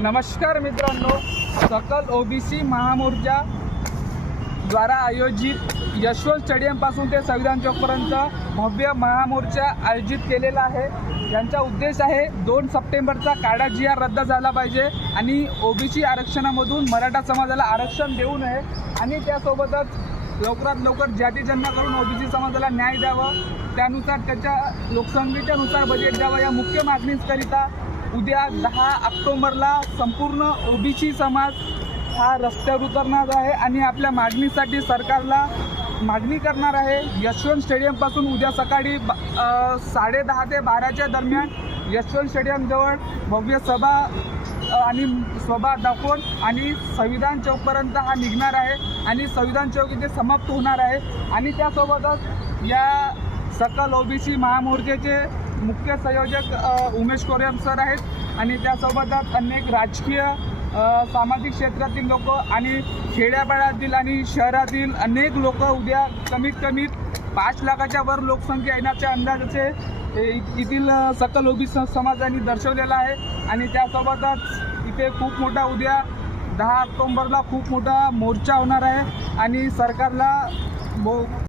नमस्कार मित्रांनो, सकल ओबीसी महामोर्चा द्वारा आयोजित यशवंत स्टेडियमपासून ते संविधान चौकपर्यंत भव्य महामोर्चा आयोजित केलेला आहे। यांचा उद्देश आहे 2 सप्टेंबरचा काळा जी आर रद्द झाला पाहिजे आणि ओबीसी आरक्षणामधून मराठा समाजाला आरक्षण देऊ नये आणि त्यासोबतच लवकरात लवकर जातीजनना करून ओबीसी समाजाला न्याय द्यावा, त्यानुसार त्याच्या लोकसंख्येनुसार बजेट द्यावा। या मुख्य मागणीकरिता उद्या 10 ऑक्टोबरला संपूर्ण ओबीसी समाज हा रस्त्यावर उतरणार आहे आणि आपल्या मागणीसाठी सरकारला मागणी करणार आहे। यशवंत स्टेडियमपासून उद्या सकाळी 10:30 ते 12च्या दरम्यान यशवंत स्टेडियमजवळ भव्य सभा दाखवून आणि संविधान चौकपर्यंत हा निघणार आहे आणि संविधान चौक इथे समाप्त होणार आहे। आणि त्यासोबतच या सकल ओबीसी महामोर्चाचे मुख्य संयोजक उमेश कोरेम सर आहेत आणि त्यासोबतच अनेक राजकीय सामाजिक क्षेत्रातील लोक आणि खेड्यापाड्यातील आणि शहरातील अनेक लोक उद्या कमीत कमी 5 लाखाच्या वर लोकसंख्या येण्याच्या अंदाजाचे येथील सकल ओबीसी समाजाने दर्शवलेला आहे। आणि त्यासोबतच इथे खूप मोठा उद्या 10 ऑक्टोबरला खूप मोठा मोर्चा होणार आहे आणि सरकारला